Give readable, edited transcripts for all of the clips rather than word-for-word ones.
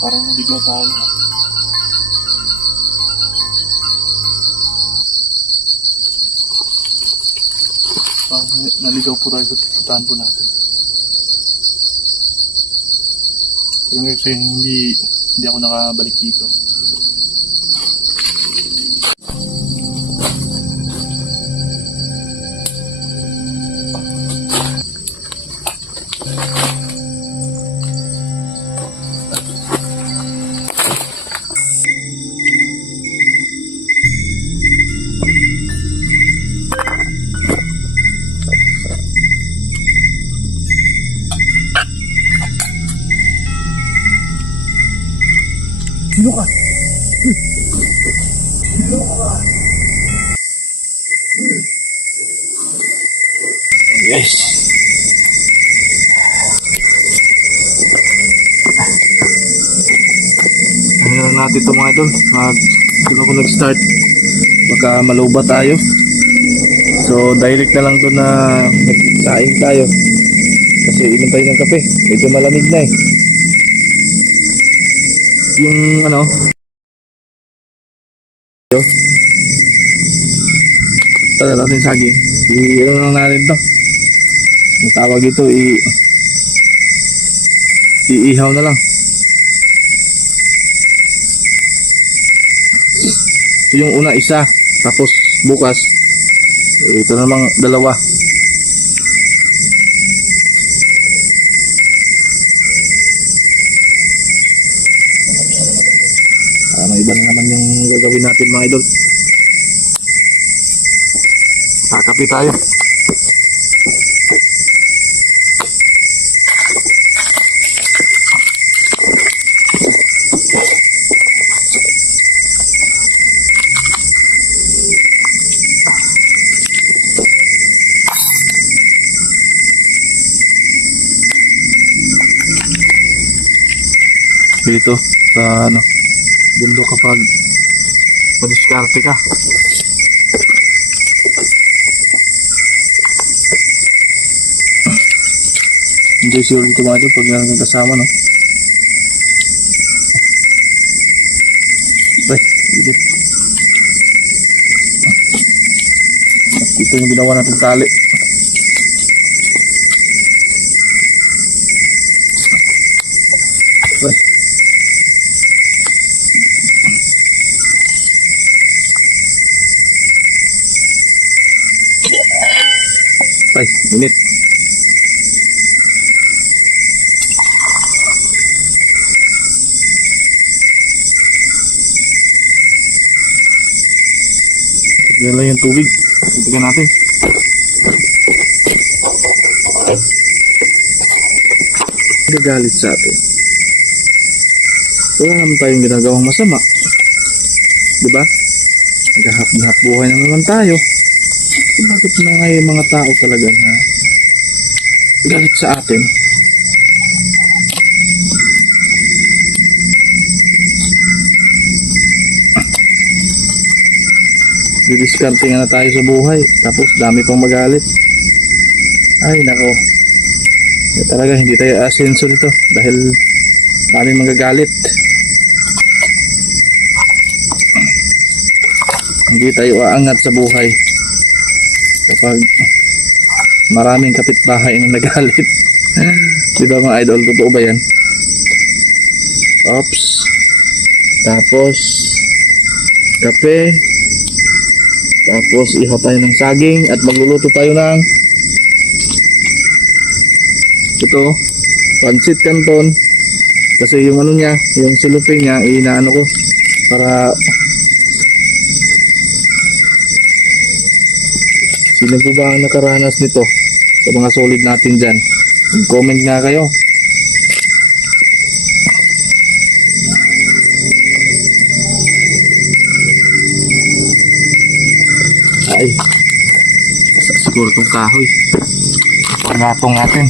Parang naligaw tayo. Parang naligaw po tayo sa pupuntahan po natin. Pero kasi hindi ako nakabalik dito. Sino ka? Yes. Ano natin ito mga idol? Doon ako nag-start. Baka maluba tayo. So direct na lang doon na saing tayo. Kasi inom tayo ng kape. Medyo malamig na eh. Yung ano tala natin saging i-ano lang natin to, ang tawag ito iihaw na lang. Ito yung una isa, tapos bukas ito namang dalawa. Iba na naman yung gagawin natin mga idol. Kakapi tayo. Dito sa ano, bundok kapag padiskarte ka. Hindi sure dito mga ito pag meron kang kasama, no? Ay, dito. Ito yung ginawa natin tali. Ay. Ay, init. Yan lang yung tubig. Titigan natin. Gagalit sa atin. Wala naman tayong ginagawang masama. Diba? Naghahap-hap buhay naman tayo. Bakit na ngayon mga tao talaga na galit sa atin? Didiskarte nga na tayo sa buhay, tapos dami pang magalit. Ay nako, talaga hindi tayo asenso nito dahil dami magagalit. Hindi tayo aangat sa buhay kapag maraming kapitbahay na nagalit. Diba mga idol, totoo ba yan? Oops. Tapos kape, tapos ihaw tayo ng saging at magluluto tayo ng ito, pancit canton. Kasi yung ano niya, yung silupin niya, inaano ko para sino po ba ang nakaranas nito sa mga solid natin dyan? Comment nga kayo. Ay, siguro itong kahoy pangatong natin.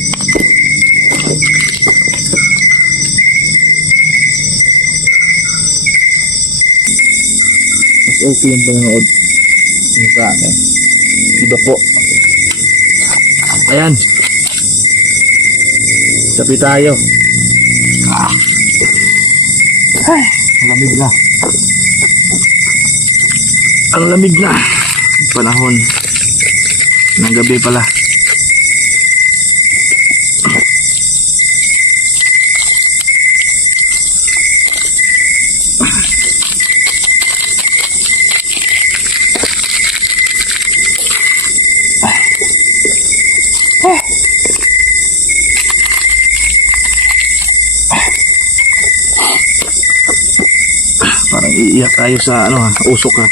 okay yung panonood yung sa akin. Iba po. Ayan. Sabi tayo. Ay, lamig na. Ang lamig na. Panahon ng gabi pala. Parang iiyak tayo sa ano ha, usok ha.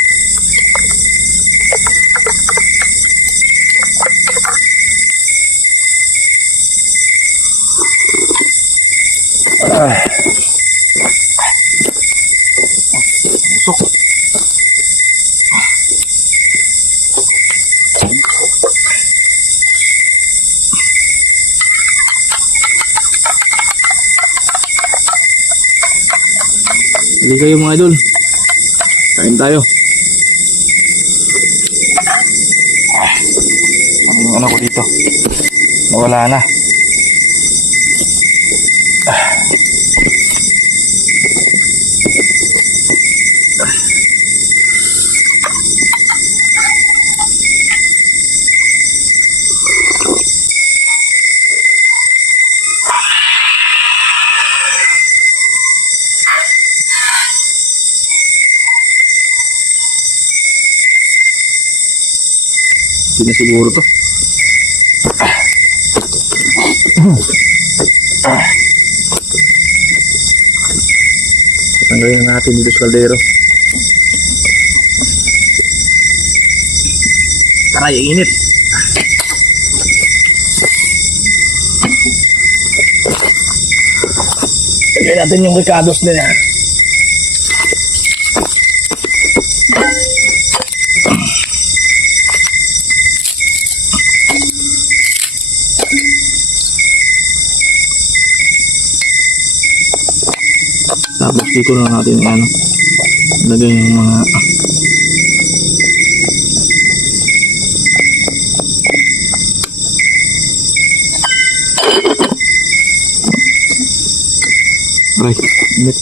Usok. Hindi kayo mga idol. Kain tayo. Ano ko dito? Nawala na. Hindi na siguro to. Tanggalin na natin dito sa kaldero. Taray, ang init. Tanggalin natin yung ricados na yan. Tapos dito na natin ano, lagay yung mga right, init.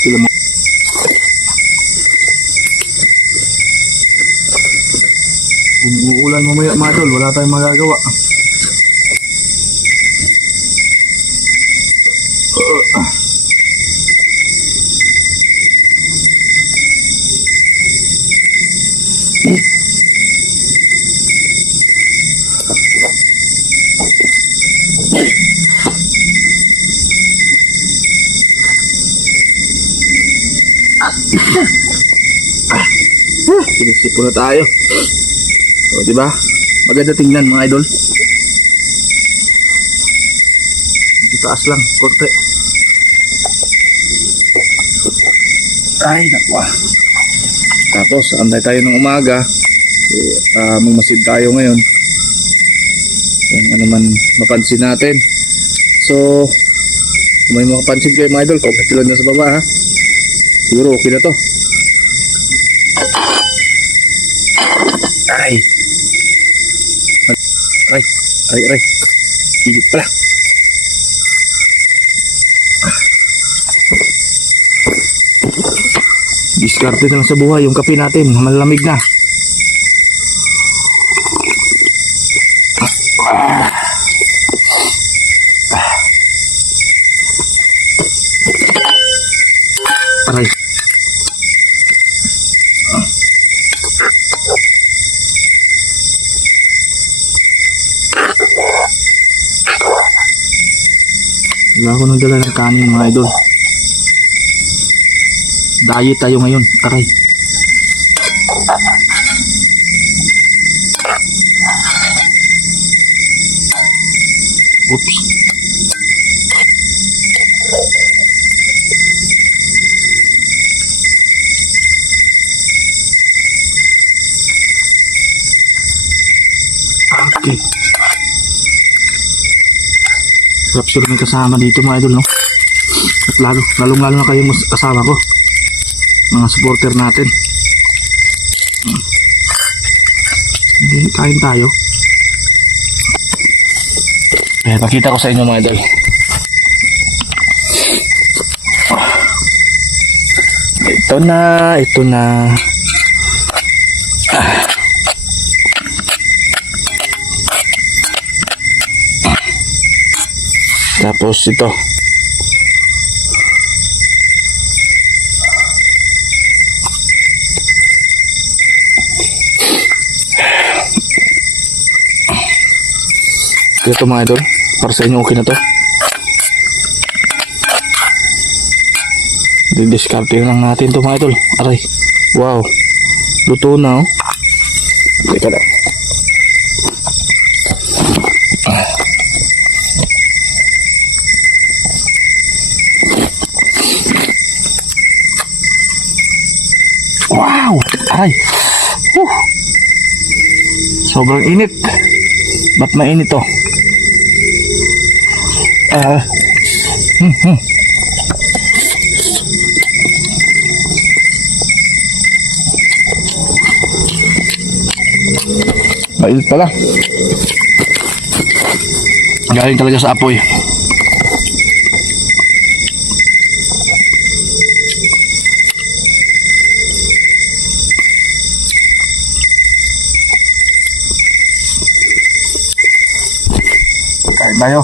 Sila mo. Kung uulan mamaya mga tol, wala tayong magagawa. Sinisip ko na tayo. O, diba? Maganda tingnan mga idol. Dito taas lang, korte. Ay, nakwa. Tapos, antay tayo ng umaga. So, magmasid tayo ngayon. Kung ano man mapansin natin. So, kung may makapansin kayo mga idol, comment lang na sa baba ha. Siguro okay na to. Ay. Ay. Ay. Ay. Higit pala. Diskarte na lang sa buhay yung kape natin. Malamig na. Aray. Wala ako nang dala ng kanin mga idol. Diet tayo ngayon. Aray. Oops. Okay. Sarap sure may kasama dito mga idol, no? At lalo na kayong kasama ko. Mga supporter natin. Kain tayo. Ayan, pakita ko sa inyo mga idol. Ito na. Tapos ito. Ito mga idol, para sa inyo okay na to. Di-discarte lang natin to mga idol. Aray, wow, luto na oh. Teka lang. Wow, aray. Sobrang init. Ba't mainit to? Mainit pala. Galing talaga sa apoy. Kain tayo.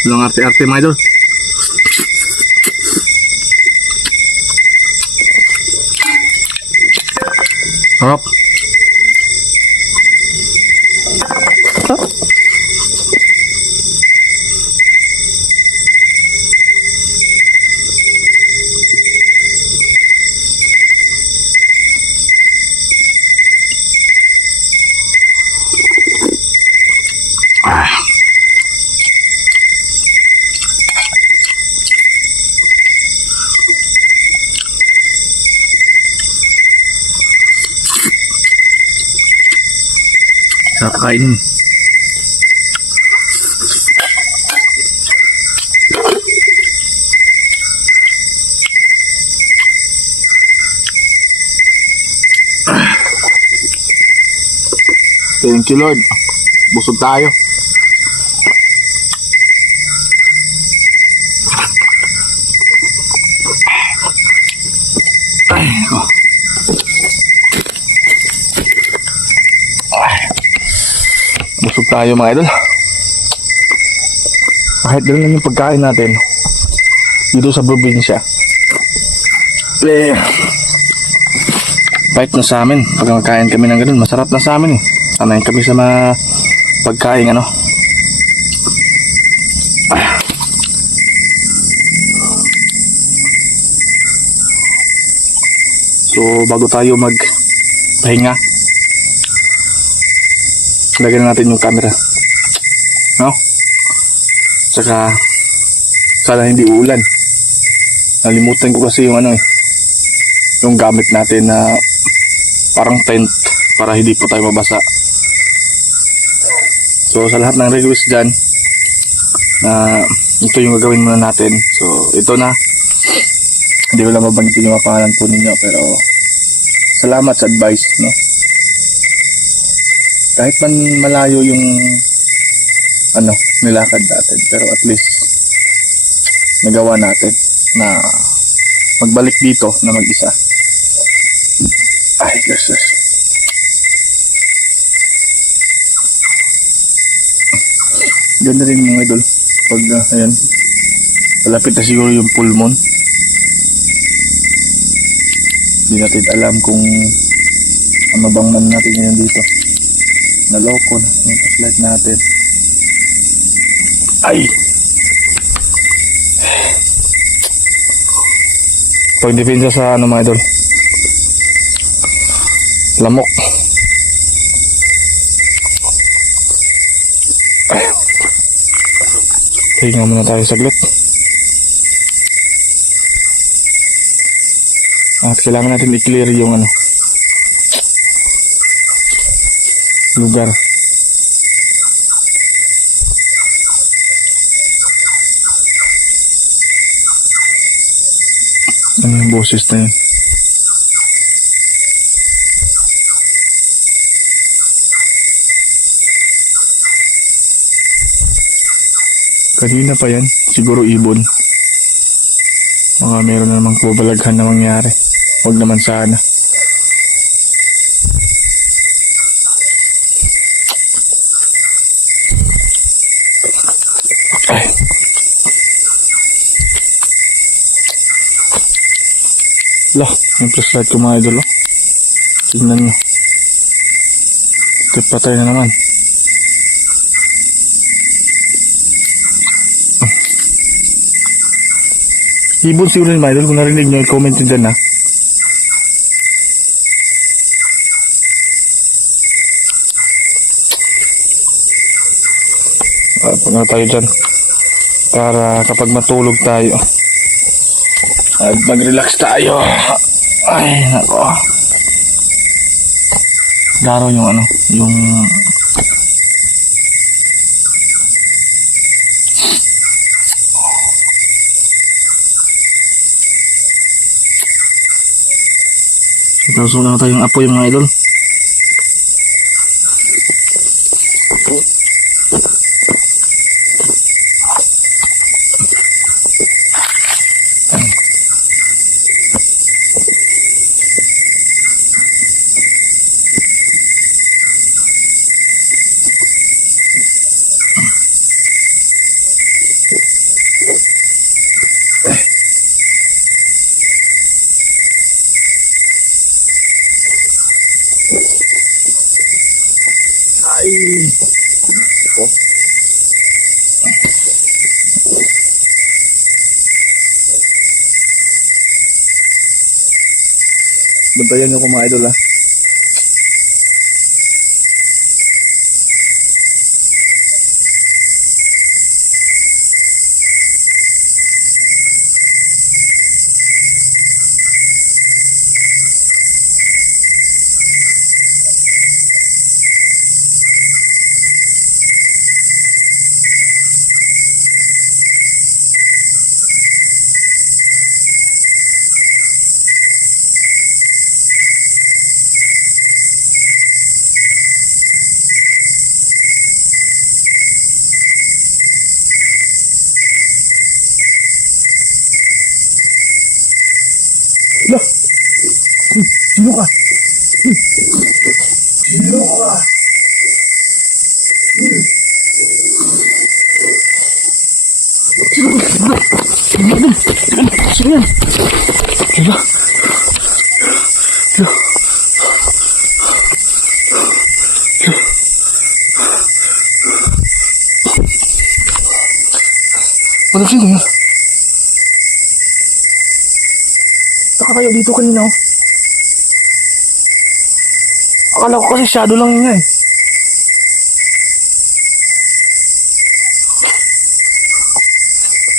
Walang arte-arte mga idol. Sarap. Sarap kainin. Thank you Lord. Busog tayo. Ay, oh. Busog tayo mga idol. Kahit ganun yung pagkain natin dito sa probinsya, bait na sa amin. Pag magkain kami ng ganun, masarap na sa amin eh. Sanayin kami sa mga pagkain ano. So bago tayo magpahinga, lagyan natin yung camera, no? Saka sana hindi uulan. Nalimutan ko kasi yung ano eh, yung gamit natin na parang tent para hindi po tayo mabasa. So sa lahat ng request dyan, na ito yung gagawin muna natin. So ito na, hindi ko lang mabanggitin yung mga pangalan po ninyo, pero salamat sa advice, no? Kahit man malayo yung ano, nilakad natin, pero at least nagawa natin na magbalik dito na mag-isa. Ay, Jesus. Ganda rin mga idol pag ayan, malapit na siguro yung full moon. Hindi natin alam kung ano bang man natin ngayon dito. Naloko na yung flashlight natin. Ay! Pag depensa sa ano mga idol, lamok. Hinga muna tayo saglit. At kailangan natin i-clear yung ano, lugar. Ano yung boses na yun? Kanina pa yan, siguro ibon. Mga meron na namang pubalaghan na mangyari. Huwag naman sana. Ay. Lah, yung flashlight ko mga idol, oh. Tignan nyo. Patay na naman. Ibon siguro yung mga idol. Kung narinig nyo, i-comment nyo dyan, ha. Pagka tayo dyan para kapag matulog tayo at mag-relax tayo. Ay nako, laro yung ano, yung so na tayong apoy mga idol. Bantayan nyo ko mga idol, ha. Lah! Sino ka? Sino ka? Sino yan? Sino? Sino? Sino? Sino yan? Taka kayo dito kanina, oh. Akala ko kasi shadow lang yun, eh.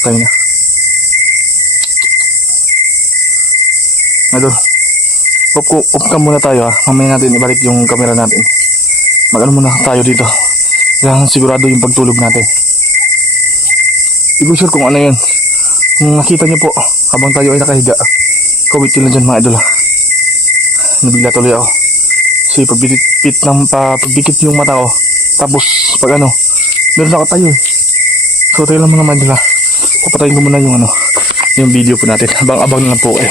Tayo na. Idol, off cam muna tayo, ha. Mamaya natin ibalik yung camera natin. Mag-ano muna tayo dito. Kailangan sigurado yung pagtulog natin. Hindi ko sure kung ano yun. Kung nakita nyo po habang tayo ay nakahiga, comment yun lang dyan mga idol, ha. Nabigla tuloy ako. Kasi pagbikit yung mata ko. Tapos pag ano, meron ako tayo, eh. So tayo lang muna mga idol, ha. Papatayin ko muna yung ano, yung video po natin. Abang-abang na lang po kayo.